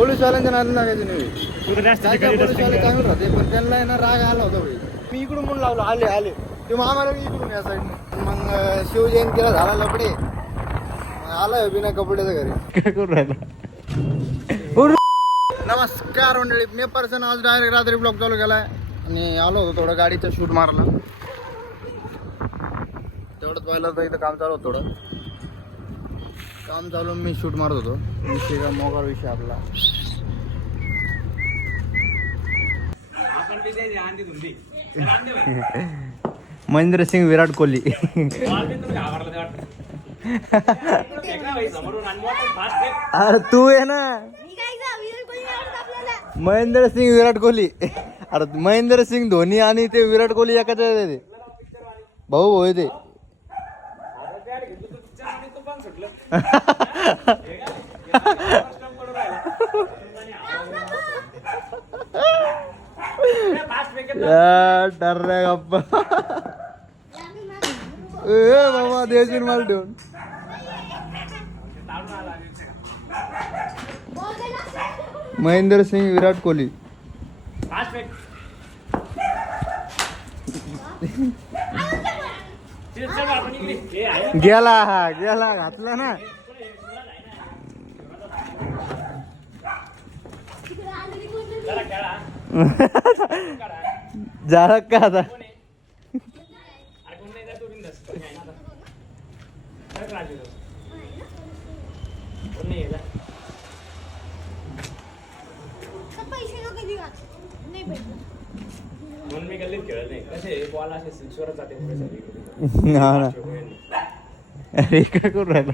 पोलीसवाल्यांच्या नादी लागायचं नाही. पोलीसवाले चांगलं राहते पण त्यांना आहे ना राग आला होता भाई. मी इकडून म्हणून लावलो आले आले ते आम्हाला मी इकडून या साईडने. मग शिवजयंतीला झाला लपडे आला बिना कपड्याच्या घरी. काय करू राहिला? नमस्कार मंडळी, मी पर्सन आज डायरेक्ट रात्री ब्लॉग चालू केलाय आणि आलो होतो थोडं गाडीचा शूट मारला. तेवढंच पाहिलं तर इथं काम चालू होतं, थोडं काम चालू मी शूट मारत होतो. विषय का मोकार विषय आपला. महेंद्रसिंग विराट कोहली. अरे तू आहे ना महेंद्रसिंग विराट कोहली. अरे महेंद्रसिंग धोनी आणि ते विराट कोहली एकाच ते भाऊ भाऊ ते. डर रे गप्पा बाबा देशील मला ठेवून. महेंद्रसिंग विराट कोहली. गेला हा गेला घातला ना. झाला का आता? अरे काय करू राहिला?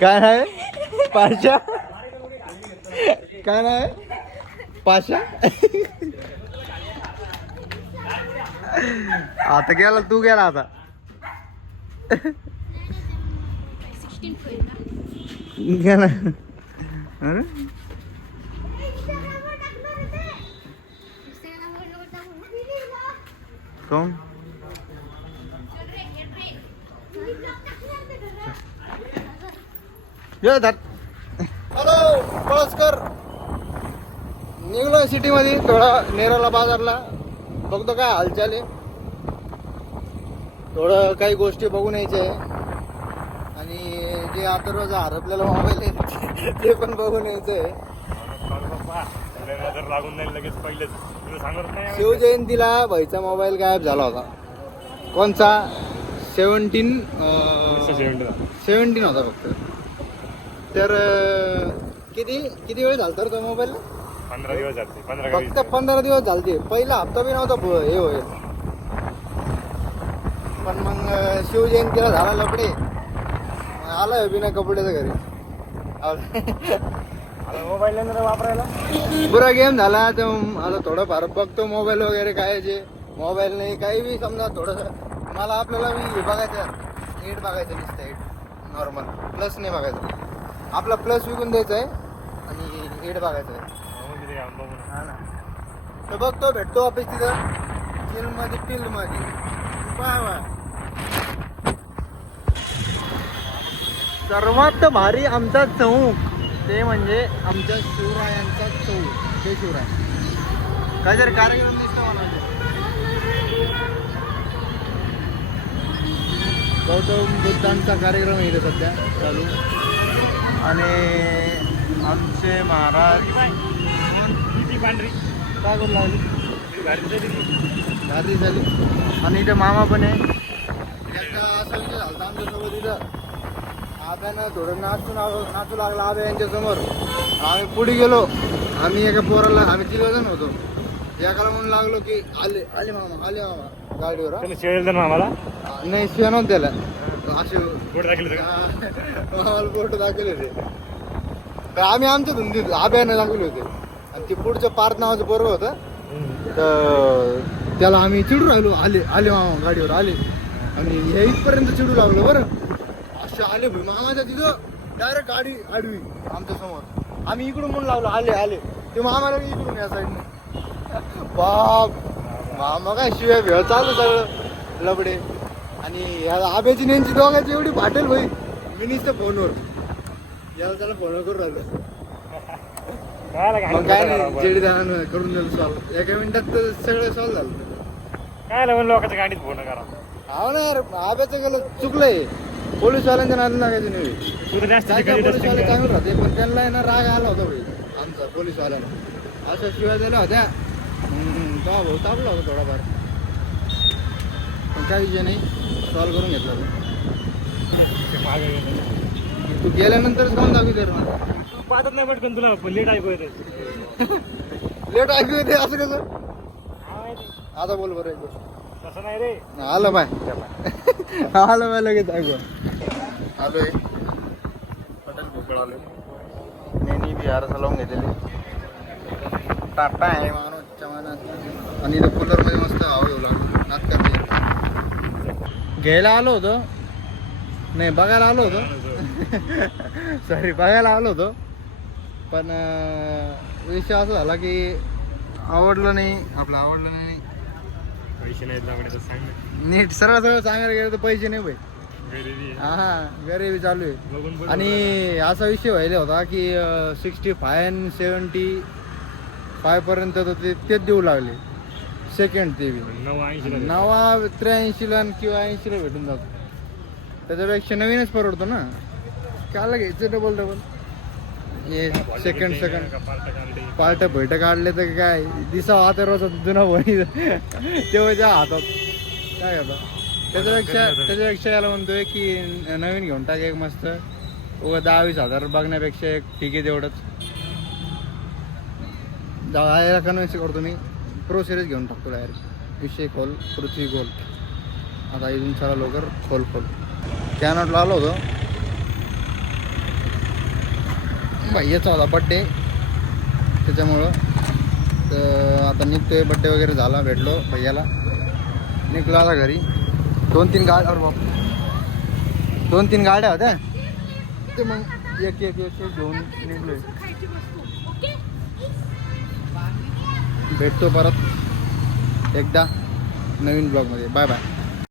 काय आहे पाशा? काय नाही पाशा? आता गेला तू गेला आता. गेला कोण? हॅलो पळसकर. निघलो सिटी मध्ये थोडा नेराला बाजारला. बघतो काय हालचाल आहे, थोडं काही गोष्टी बघून यायच्या आहे आणि जे आता रोज हरपलेला मोबाईल आहे ते पण बघून यायचं आहे. शिवजयंतीला भाईचा मोबाईल गायब झाला होता. कोणचा? 17 होता फक्त. तर किती वेळ झाला तर तो मोबाईल? 15 दिवस झाले. फक्त 15 दिवस झालते. पहिला हप्ता बी नव्हता हे होईल. पण मग शिवजयंतीला झाला लपडे आला बिना कपड्याच्या घरी. मोबाईल वापरायला पुरा गेम झाला. तर आता थोडंफार बघतो मोबाईल वगैरे काय जे मोबाईल नाही काही बी समजा थोडंसं. मला आपल्याला हे बघायचं, 8 बघायचं नुसतं 8 नॉर्मल. प्लस नाही बघायचं. आपला प्लस विकून द्यायचा आहे आणि 8 बघायचं आहे. हा ना. तर बघतो भेटतो ऑफिस तिथं फील्ड मध्ये. सर्वात भारी आमचा चौक ते म्हणजे आमच्या शिवरायांचा चौक. ते शिवराय काहीतरी कार्यक्रम दिसतो मला. गौतम बुद्धांचा कार्यक्रम इथे सध्या चालू आणि आमचे महाराज काय करू लागली गाडी झाली. आणि इथे मामा पण आहे. एकदा असं विषय झालं आमच्यासोबत इथं. आब्यानं थोडं नाचू लागला आब्या यांच्या समोर. आम्ही पुढे गेलो. आम्ही एका पोराला आम्ही 3 जण होतो. एकाला म्हणून लागलो की आले आले मामा आले मामा गाडीवर. आम्हाला नाही शिव्या नव्हतं त्याला. असे मामाला फोटो दाखवले होते. तर आम्ही आमच्या धुंदीत आब्यानं दाखवले होते. आणि ते पुढचं पार्थ नावाचं पोरं होतं. तर त्याला आम्ही चिडू राहिलो आले आले मामा गाडीवर आले. आणि हे इथपर्यंत चिडू लागलो बरं. असे आले भाई मामाच्या तिथं. डायरेक्ट गाडी आडवी आमच्या समोर. आम्ही इकडून म्हणून लावलो आले आले, ते मामाला बी इकडून या साईडने. बाप मामा काय शिवाय भेळ चालू सगळं लबडे. आणि ह्या आब्याची नेंची दोघांची एवढी फाटेल भाई. मी नुसतं फोनवर याला त्याला फोन करून राहिलो. मग काय नाही जेडी दहान करून दिलं सॉल्व. एका मिनिटात तर सगळं सॉल्व झालं. काय लागून लोकांच्या गाडीत फोन करा. हो ना यार, आब्याचं गेलं चुकलंय. पोलीसवाल्यांच्या नादी लागायचं नाही. तू तर जास्त काय काय तिकडे पोलीसवाले testing चांगलं राहते, पण त्यांना आहे ना राग आला होता भाई आमचा पोलीसवाल्यांना. अशा शिवाय दिल्या होत्या. तो भाऊ तापला होता थोडाफार, पण काय विषय नाही, सॉल्व करून घेतला तो. ते मागे गेलं. तू गेल्यानंतरच कोण दाखवते रे मला. तू पाहतच नाही पटकन तुला लेट ऐकू येते. लेट ऐकू येते असं कसं. हा माहिती. आता बोल बरं एकदा. तसं नाही रे. आलं बाय आलं बाय लगेच ऐकू. आलोय हॉटेल भोकळ आलोय. मी बिहारचा लावून घेतलेली टाटा आहे मानवच्या मनात. आणि इथं कूलरमध्ये मस्त हवा येऊ लागली. नात करते. घ्यायला आलो होतो, नाही बघायला आलो होतो. सॉरी बघायला आलो होतो, पण विषय असा झाला की आवडलं नाही आपलं, आवडलं नाही. पैसे नाहीत लागणे तर सांग ना. नीट सरळ सरळ सांगायला गेलं तर पैसे नाही भाई. गरिबी आहे. हा गरिबी चालू आहे. बघून बघून आणि असा विषय व्हायला होता की 65 आणि 75 पर्यंत तर तेच देऊ लागले सेकंड. ते बी 980 ला. नवा 83ला किंवा 80ला भेटून जातो. त्याच्यापेक्षा नवीनच परवडतो ना. कायला घ्यायचं डबल डबल. हे सेकंड पार्ट भेट काढले तर काय दिसा आता रोज जुना बनी तेव्हा त्या हातात काय करता. त्याच्यापेक्षा याला म्हणतोय की नवीन घेऊन टाक एक मस्त. उगा 10-20 हजार बघण्यापेक्षा एक ठीक आहे तेवढंच. जायला कन्व्हिन्स करतो मी. प्रो सिरीज घेऊन टाकतो डायरेक्ट. विषय खोल, पृथ्वी गोल. आता इथून सारा लवकर खोल कॅनॉटला आलो होतो. भैयाचा होता बड्डे, त्याच्यामुळं तर आता निघतोय. बड्डे वगैरे झाला, भेटलो भैयाला, निघलो आता घरी. 2-3 गाड्या, अरे बाप 2-3 गाड्या होत्या ते, मग एक घेऊन निघलोय. भेटतो परत एकदा नवीन ब्लॉगमध्ये. Bye bye.